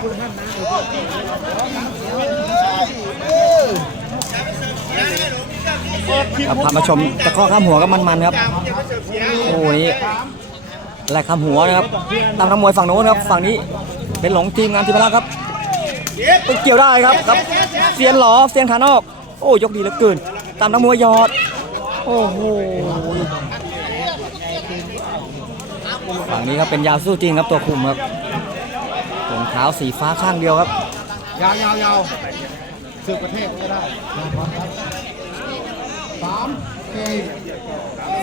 ครับพามาชมตะก้อข้ามหัวก็มันๆครับ โอ้นี่แหลกข้ามหัวนะครับตามนักมวยฝั่งโน้นครับ ฝั่งนี้เป็นหลงทีมงานทีมพละครับเกี่ยวได้ครับครับเซียนหลอเซียนขานอก โอ้ยกดีเหลือเกิน ตามนักมวยยอด โอ้โหฝั่งนี้ครับเป็นยาวสู้จริงครับตัวคุมครับ รองเท้าสีฟ้าข้างเดียวครับ ยาวยาวยาวสืบประเทศก็ได้สามสี่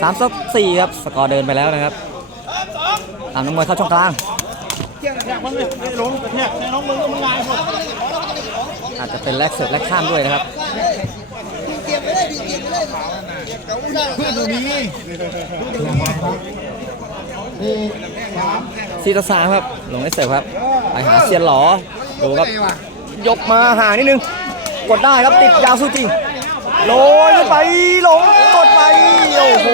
สามสักสี่ครับ สกอร์เดินไปแล้วนะครับตามนักมวยเข้าช่องกลางเที่ยงแทกมันเลยไม่ล้มกระแทกในน้องมึงก็มันลายหมดอาจจะเป็นแลกเสิร์ฟแลกข้ามด้วยนะครับเพื่อนตัวนี้สี่สาม ซีต่อสามครับลงได้เสิร์ฟครับไปหาเซียนหลอดูครับยกมาหานิดนึงกดได้ครับติดยาวสู้จริงโรยขึ้นไปหลงกดไปโอ้โห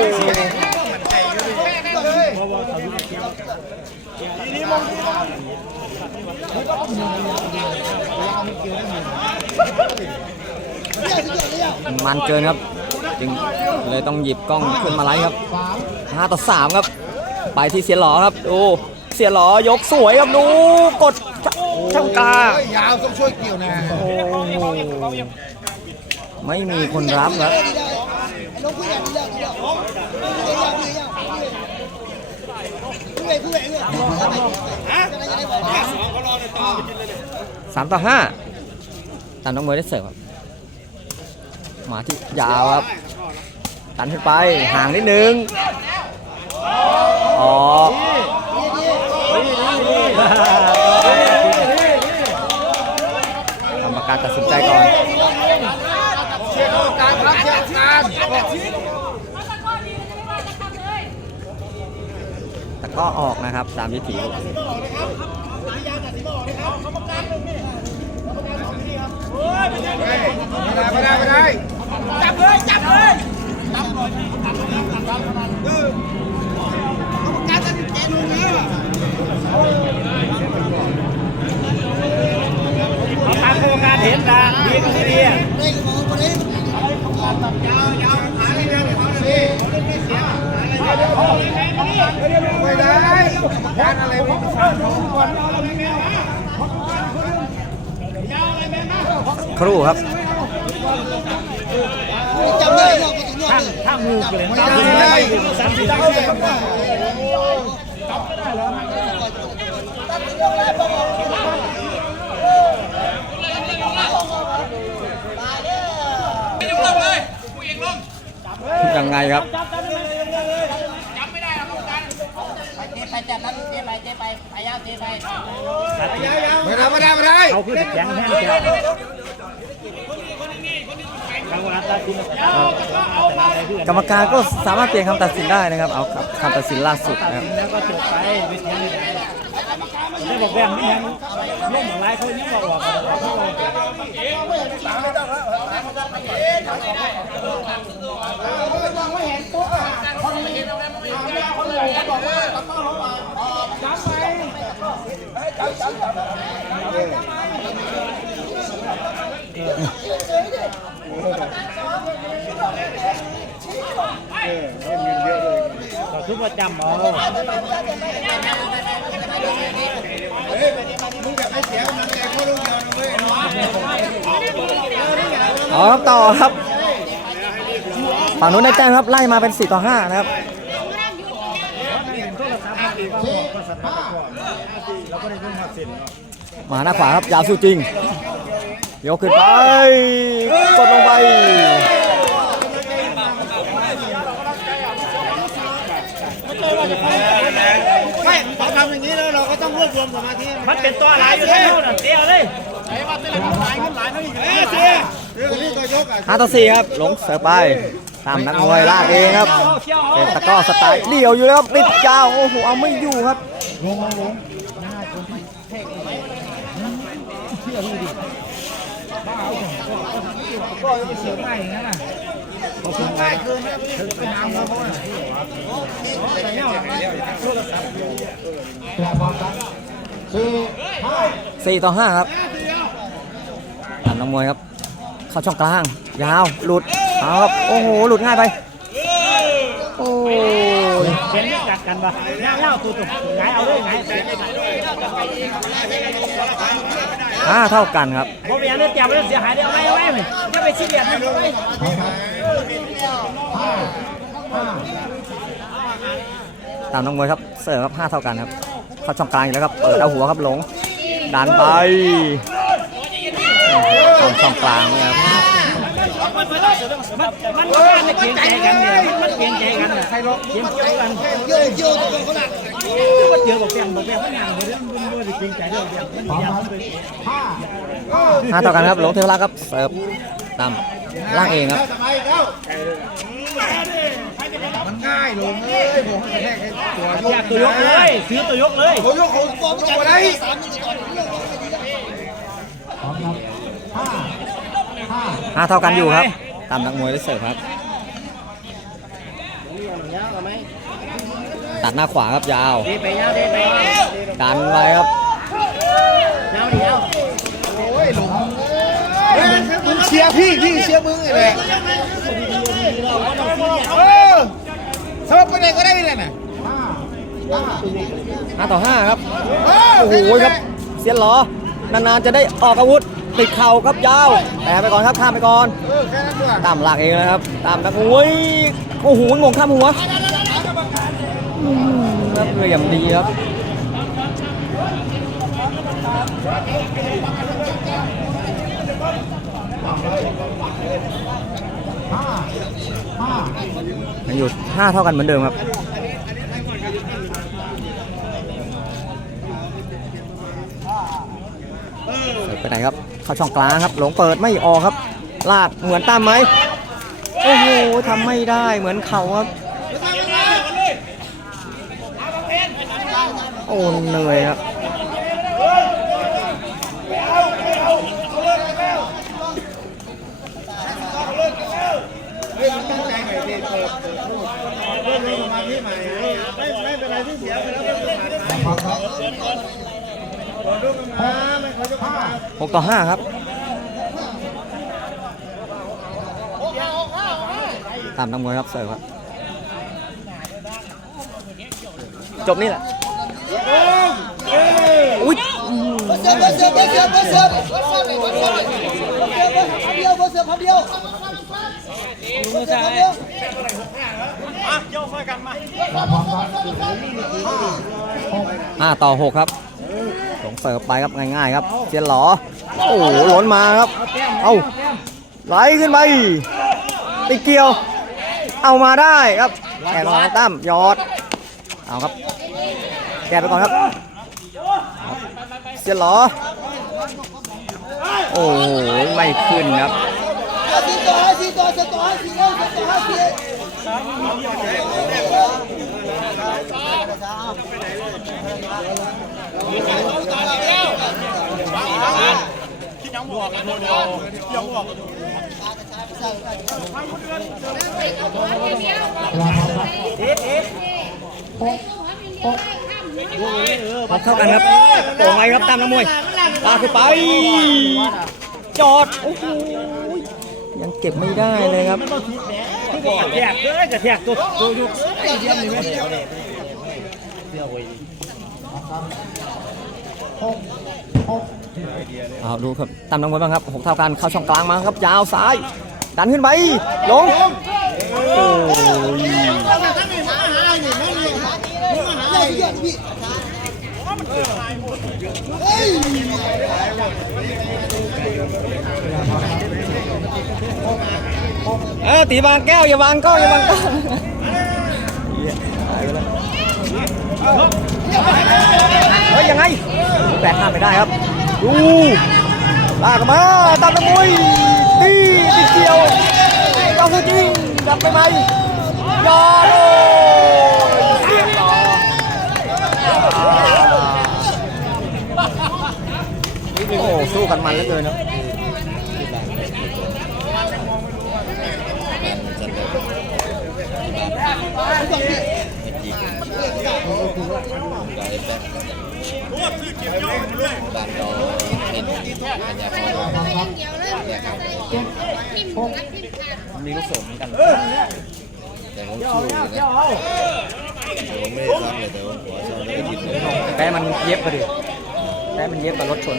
มันเกินครับจึงเลยต้องหยิบกล้องขึ้นมาไลฟ์ครับ5ต่อ3ครับ ไปที่เสียหลอครับดู เสียหลอยกสวยครับดูกดช่างกลางยาวต้องช่วยเกี่ยวนะโอ้โหไม่มีคนรับครับสามต่อห้าตามน้องเมย์ได้เสิร์ฟครับมาที่ยาวครับตันขึ้นไปห่างนิดนึง ออกรรมการตัดสินใจก่อนเชี่ยวการครับเชี่ยวการต่ก็อออกนะครับตามวิถีไม่ได้ไม่ได้ไม่ได้ ตามโครงการเห็นนะดีก็ไม่ดีอะไม่ได้การอะไรวะครู่ครับถ้างูเลยไม่ได้สามสี่ ยังไงครับไปจับแล้วเตะไปเตะไปไปยาวเตะไปไม่ได้ไม่ได้ไม่ได้เขาคือแข็งแห้งแข็งเขาว่าตัดสิน กรรมการก็สามารถเปลี่ยนคำตัดสินได้นะครับ เอาคำตัดสินล่าสุดนะครับแล้วก็จบไปวิทยาลัยได้บอกแบงนี่ยังร่ วมหลายคนยังบอกว่าก็คือว่าจำเอาเอาครับต่อครับฝั่งนู้นได้แจ้งครับไล่มาเป็น 4 ต่อ 5 นะครับมาหน้าขวาครับยาวสู้จริง ยกขึ้นไป กดลงไป ไม่เขาทำอย่างนี้แล้วเราก็ต้องรวบรวมสมาธิมันเป็นตัวอะไรอยู่แล้วน่ะเตี้ยเลยเอ้ยเสียเรื่องนี้ก็ยกอะ5ต่อ4ครับลงเสิร์ฟไปตามนักมวยลากเองครับเป็นตะกร้อสไตล์เดี่ยวอยู่แล้วครับติดยาวโอ้โหเอาไม่อยู่ครับ ลงลงลง สี่ห้าสี่ต่อห้าครับตามนักมวยครับ เข้าช่องกลาง ยาว หลุด เอาครับ โอ้โห หลุดง่ายไป โอ้ยเป็นจัดกันปะเล่าตัวตุ่มไงเอาเลยไง ห้าเท่ากันครับผมอย่างนี้เตรียมไว้เสียหายเดี๋ยวไม่เอาไม่ไม่ไปชี้เดียดไม่ตามนักมวยครับเสิร์ฟครับห้าเท่ากันครับเข้าช่องกลางอีกแล้วครับเปิดเอาหัวครับหลงดันไปเข้าช่องกลางนะครับมันมันการเกรงใจกันเนี่ยมันเกรงใจกันใครร้องเกรงเกี่ยวกันเยอะเยอะตัวเขาหนักมันเจอบอกแฟนบอกแฟนมันงานเรื่องมันมันเกรงใจเรื่องมันยาวไป ห้าเท่ากันครับหลงเทวราชครับเสิร์ฟตามล่างเองครับสบายแล้วมันง่ายลงเลยผมแค่ตัวอยากตัวยกเลยซื้อตัวยกเลยผมยกของฟอมตัวอะไรห้าเท่ากันอยู่ครับตามนักมวยได้เสิร์ฟครับ ตัดหน้าขวาครับยาวดีไปยาวดีไป ดันไปครับยาวดียาวมึงเชียร์พี่พี่เชียร์มึงไอ้แหละเออสมไปไหนก็ได้เลยน่ะ5ต่อ5ครับเออโอ้โหครับ เสียนหรอนานๆจะได้ออกอาวุธ ติดเข่าครับยาว แต่ไปก่อนครับข้ามไปก่อนเออแค่นั้นด้วยตามหลักเองนะครับ ตามนักมวยโอ้โหงงข้ามหัวอืมครับเหลี่ยมดีครับ ยังอยู่ห้าเท่ากันเหมือนเดิมครับไปไหนครับ เข้าช่องกลางครับ หลงเปิดไม่ออกครับ ลากเหมือนตั้มไหมโอ้โหทำไม่ได้เหมือนเขาครับ โอ้เหนื่อยครับ 6 ต่อ 5 ครับตามน้ำมวยครับเสิร์ฟครับ จบนี่แหละอุ้ยเสิร์ฟเสิร์ฟเสิร์ฟเสิร์ฟเดียวเสิร์ฟเดียวลุงชายห้าต่อหกครับ ลงเสิร์ฟไปครับง่ายๆครับเซียนหลอโอ้โหหล้นมาครับ เอาไหลขึ้นไปติเกี่ยว เอามาได้ครับแกะรองตั้มยอดเอาครับ แกไปก่อนครับเซียนหลอโอ้โหไม่ขึ้นครับสี่ตัวห้าสี่ตัวสือตัวห้าสี่ตัว เสือตัวห้าสี่เท่ากันครับโป่งไงครับตามนักมวยลากขึ้นไป จอด โอ้โห ยังเก็บไม่ได้เลยครับกระแทกเลยกระแทกตัวตัวยก เยี่ยมเลยไหมเอาดูครับตามนักมวยบ้างครับหกเท่ากันเข้าช่องกลางมาครับยาวซ้าย ดันขึ้นไปลงโอ้ยเออตีบางแก้วอย่าวางก้อนอย่าวางก้อน เฮ้ยยังไงแบกข้ามไปได้ครับ ดูลากมาตามตะมุยตีติดเกี่ยวต้องจริงดับไปไหมยอดเลยเสียงต่อโอ้สู้กันมันเหลือเกินนะ มีลูกโสมเหมือนกันแต่ผมสู้อยู่นะผมไม่ได้ซ้อมเลยแต่ว่าหัวซ้อมแล้วก็ยิงเลยแป้มันเย็บไปดิแป้มันเย็บกับรถชน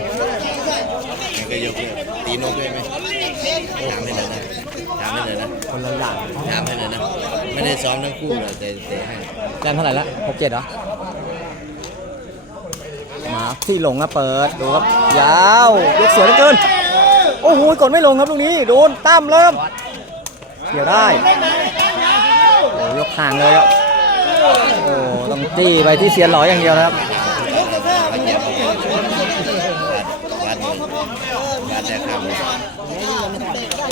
มันก็ยกเลยตีนกด้วยไหมถามให้เลยนะถามให้เลยนะคนละอย่างถามให้เลยนะ ไม่ได้ซ้อมทั้งคู่เลยแต่แต่ให้แต้มเท่าไหร่ละหกเจ็ดเหรอมาที่หลงอะเปิดดูครับยาวยกสวยเหลือเกินโอ้โหกดไม่ลงครับลูกนี้โดนตั้มเลยครับ เกี่ยวได้โอ้ยกห่างเลยครับโอ้ต้องจี้ไปที่เสียนหลอยอย่างเดียวนะครับ วัดวัดแต่คำเลย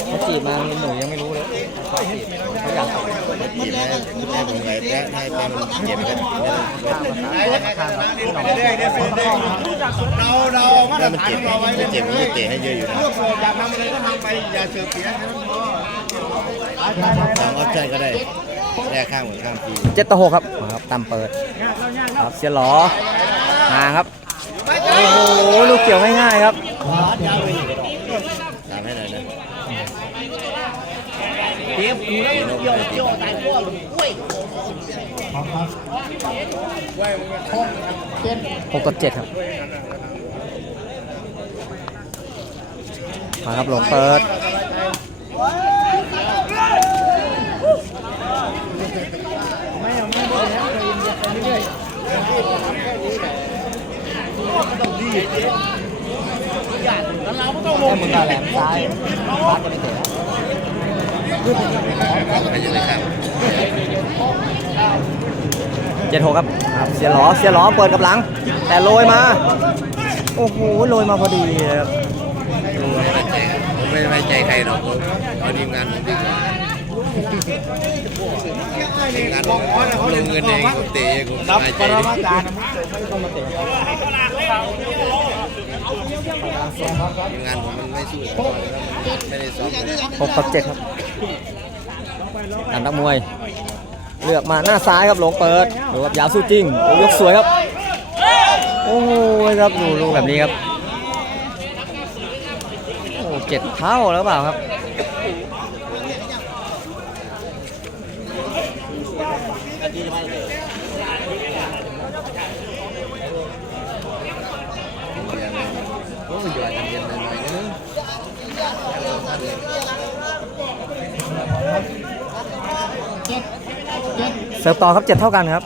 เขาจีบมาหนูยังไม่รู้เลยเขาจีบเขาอยากตอบ จีบให้ให้ผมไงแพ้ให้แพ้มันเจ็บกันเราเรามาตรถ้ามันฐานเจ็บเราไว้มันเจ็บมันจะเตะให้เยอะอยู่นะลูกโซ่อยากทำอะไรก็ทำไปอย่าเสือเสียแค่นั้อสองออปชั่นก็ได้แรกข้างเหมือนข้างฟรีเจ็ดต่อหกครับมาครับตั้มเปิดครับเซียหลอมาครับ โอ้โห ลูกเกี่ยวง่ายๆครับามให้หน่อยนะ เดียวกูแล้วโยนโยนตายพวกกล้วยหกต่อเจ็ดครับ มาครับหลงเปิดเราไม่ต้องลแค่งมึงกับแหลมซ้ายบาสจะไม่เตะ ไม่ใช่เลยครับเจ็ดหกครับครับ เสียหลอเสียหลอเปิดกับหลัง แต่โรยมา โอ้โหโรยมาพอดีเลยครับผมไม่ไว้ใจใครหรอกผมเอาทีมงานผมดีกว่าทีมงานผมเขาลงเงินเองผมเตะเองผมสรับบายปใจ ทีมงานผมมันไม่สู้ไม่ได้ซ้อมเลยหกต่อเจ็ดครับตามนักมวย เลือกมาหน้าซ้ายครับหลงเปิดดูครับยาวสู้จริงโอ้ยกสวยครับ โอ้ยครับดูดูแบบนี้ครับโอ้เจ็ดเท่าแล้วเปล่าครับ โอ้ยหยอดทำเย็นหน่อยนึง เสิร์ฟต่อครับเจ็ดเท่ากันครับ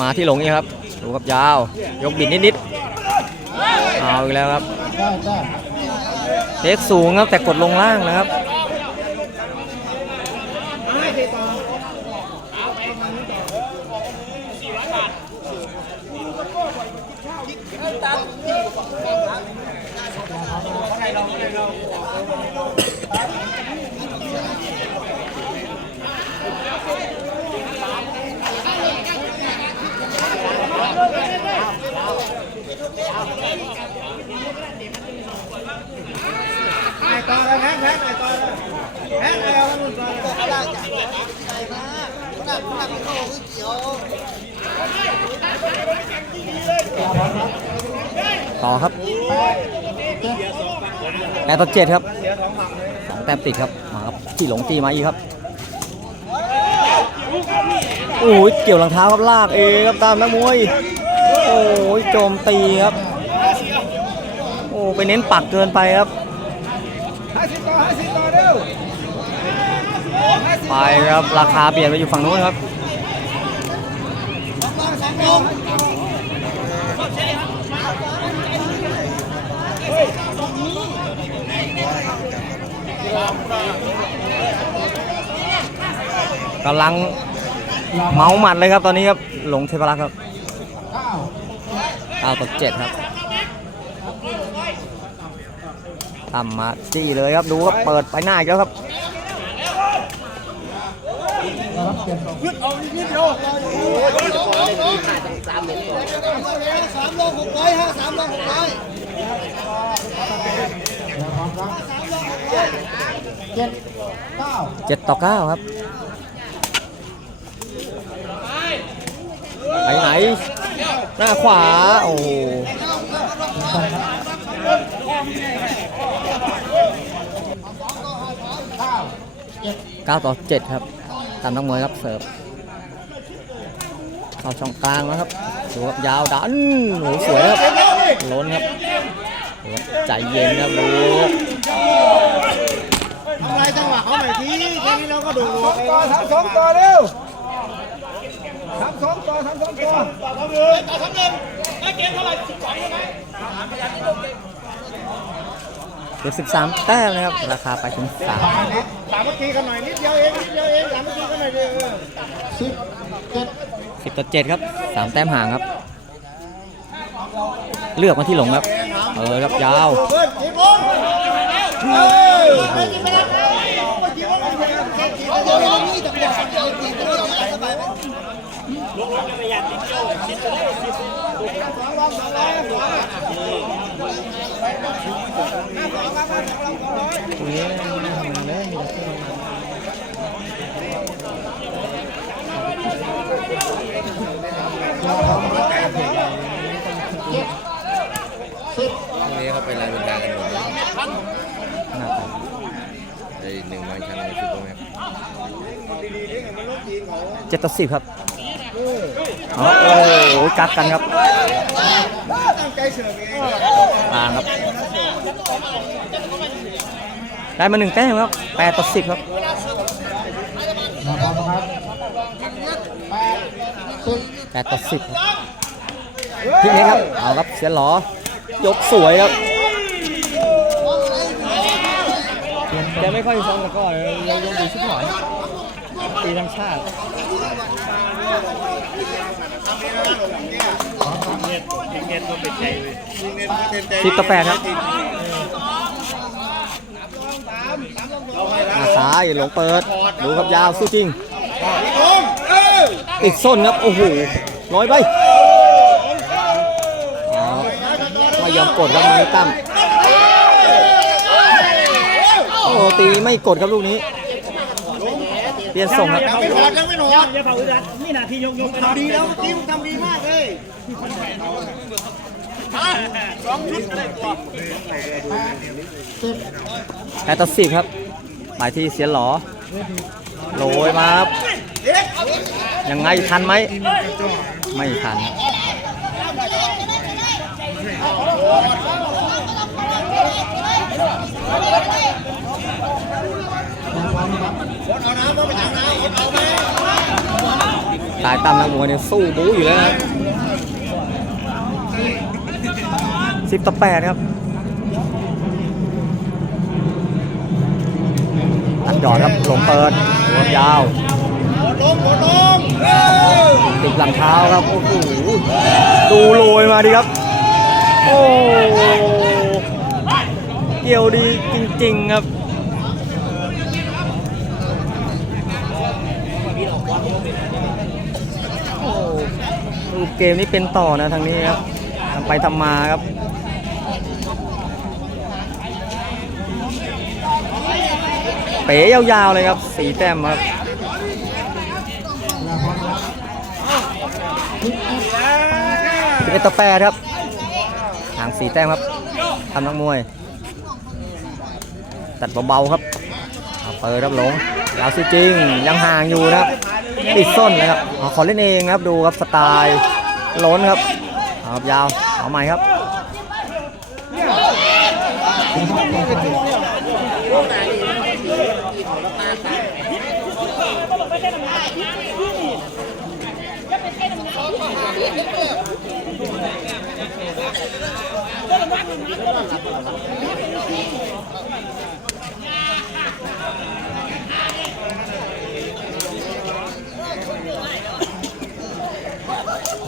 มาที่หลงนี่ครับดูครับยาว ยกบิดนิดๆเอาอีกแล้วครับเทคสูงครับแต่กดลงล่างนะครับ ต่อเลยแพ้แพ้ไอ้ต่อเลยแพ้ไอ้เอามึงต่อเลยต่อครับแปดต่อเจ็ดครับสองแต้มติดครับมาครับที่หลงตีมาอีกครับ โอ้ยเกี่ยวหลังเท้าครับลากเองครับตามนักมวย โอ้ยโจมตีครับ โอ้ไปเน้นปักเกินไปครับไปครับราคาเปลี่ยนไปอยู่ฝั่งนู้นครับ กำลังเมาหมัดเลยครับตอนนี้ครับหลงเทพรักษ์ครับเก้าต่อเจ็ดครับต่ำมาจี้เลยครับดูครับเปิดไปหน้าอีกแล้วครับสามโลหกร้อยห้าสามโลหกร้อยเจ็ดต่อเก้าครับ ไปไหน หน้าขวา โอ้โหเก้าต่อเจ็ดครับ ตามนักมวยครับเสิร์ฟ เข้าช่องกลางแล้วครับดูครับยาวดันโอ้โหสวยครับล้นครับดูครับ ใจเย็นครับดูทำลายจังหวะเขาหน่อยทีแค่นี้เราก็โดดต่อทำ สองต่อเร็วทำสองต่อทำสองต่อเก็บสิบสามแต้มนะครับ ราคาไปถึงสามสามเมื่อกี้กันหน่อยนิดเดียวเองนิดเดียวเองสามเมื่อกี้กันหน่อยเดียวเออสิบต่อเจ็ดครับสามแต้มห่างครับ เลือกมาที่หลงครับ เออครับยาวเตรงนี้ไม่ทำงานเลยมีแต่เสื้อหน้าตาไอ้หนึ่งวันชั้นในซูเปอร์แม็กซ์เจ็ดต่อสิบครับอ๋อ โอ้โหกัดกันครับตาครับ ได้มาหนึ่งแต้มครับแปดต่อสิบครับแปดต่อสิบพี่เมฆครับ เอาครับเสียหลอยกสวยครับแกไม่ค่อยซ้อมตะกร้อยยังยกดีชิบหน่อยตีทั้งชาติ สิบต่อแปดครับหน้าซ้ายหลงเปิด ดูครับยาวสู้จริงออติดส้นครับ โอ้โหร้อยใบเอาไม่ยอมกดครับมือตั้มโอ้ตีไม่กดครับลูกนี้ ลี่ยนส่งครับยังไม่ถอดยังไม่ถอดอย่าเผาอึดอัดนี่นาทียกยกทำดีแล้วเมื่อกี้มึงทำดีมากเลยแปดต่อสิบครับ หมายที่เสียหลอโรยมาครับยังไงทันไหม ไม่ทัน ตายตามนักมวยเนี่ยสู้บู๊อยู่แล้วนะครับสิบต่อแปดครับตัดหยอดครับหลงเปิดหัวยาวติดหลังเท้าครับโอ้โหดูโรยมาดิครับ โอ้เกี่ยวดีจริง ๆ ครับ ดูเกมนี้เป็นต่อนะทางนี้ครับทำไปทำมาครับเป๋ยาวๆเลยครับสีแต้มครับสิบเอ็ดต่อแปดครับห่างสีแต้มครับทำนักมวย ตัดเบาๆครับเปิดครับหลงยาวสุจริงยังห่างอยู่นะครับ ติดส้นนะครับอขอเล่นเองครับดูครับสไตล์ล้นครับเอาครับยาวเอาใหม่ครับ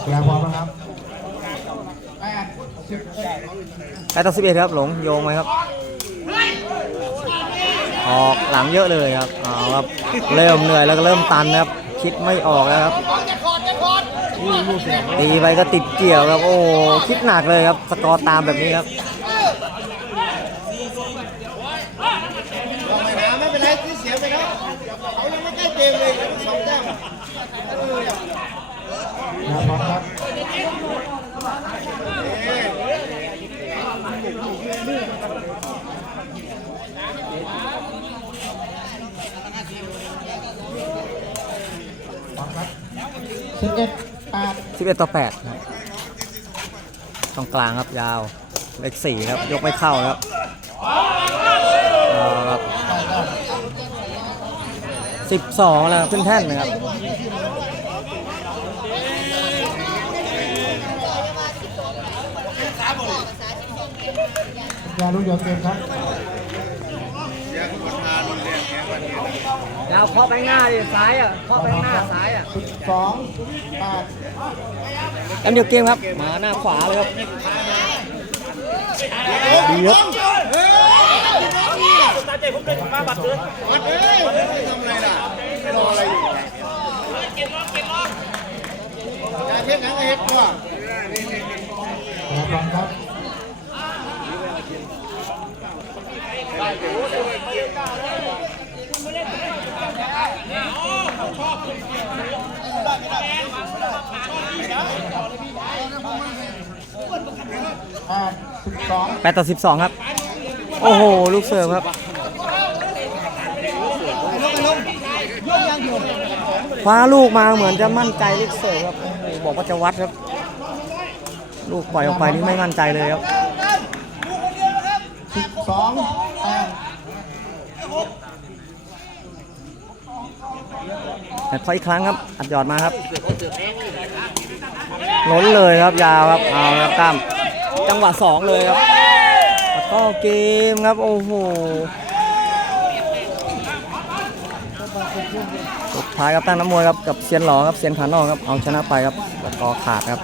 แล้วพร้อมนะครับ แอตตาสิบเอ็ดครับหลงโยงไหมครับ ออกหลังเยอะเลยครับเอาครับเริ่มเหนื่อยแล้วก็เริ่มตันนะครับคิดไม่ออกแล้วครับตีไปก็ติดเกี่ยวครับ โอ้คิดหนักเลยครับ สกอร์ตามแบบนี้ครับ ลงไปนะไม่เป็นไรที่เสียไปแล้วเขายังไม่ใกล้เกมเลยสองแต้ม แล้วพร้อมครับ สิบเอ็ดแปด11ต่อ8ครับตรงกลางครับยาวเลข4ครับ ยกไม่เข้าครับเอาครับ12แล้วขึ้นแท่นนะครับยาลูกยาเกมครับยาวเคาะไปหน้าดิซ้ายอะเคาะไปหน้าซ้ายอะ สองแปดแอมเดียวเกมครับ มาหน้าขวาเลยครับ ดีครับ ตาใจผมเลยมาบัดเลยวัดเอ้ยทำอะไรล่ะรออะไรอยู่จะเช็คหนังเฮ็ดก่อนครับ แปดสิบสอง8ต่อ12ครับ โอ้โห ลูกเสิร์ฟครับ คว้าลูกมาเหมือนจะมั่นใจลูกเสิร์ฟครับโอ้โหบอกว่าจะวัดครับ ลูกปล่อยออกไปนี่ไม่มั่นใจเลยครับสิบสองแปด แต่ออีกครั้งครับ อัดยอดมาครับล้นเลยครับยาวครับ เอาครับตั้มจังหวะสองเลยครับแล้วก็เกมครับ โอ้โหสุดท้ายครับตั้งน้ำมวยครับกับเซียนหลอครับเซียนขานอกครับ เอาชนะไปครับแล้วก็ขาดครับ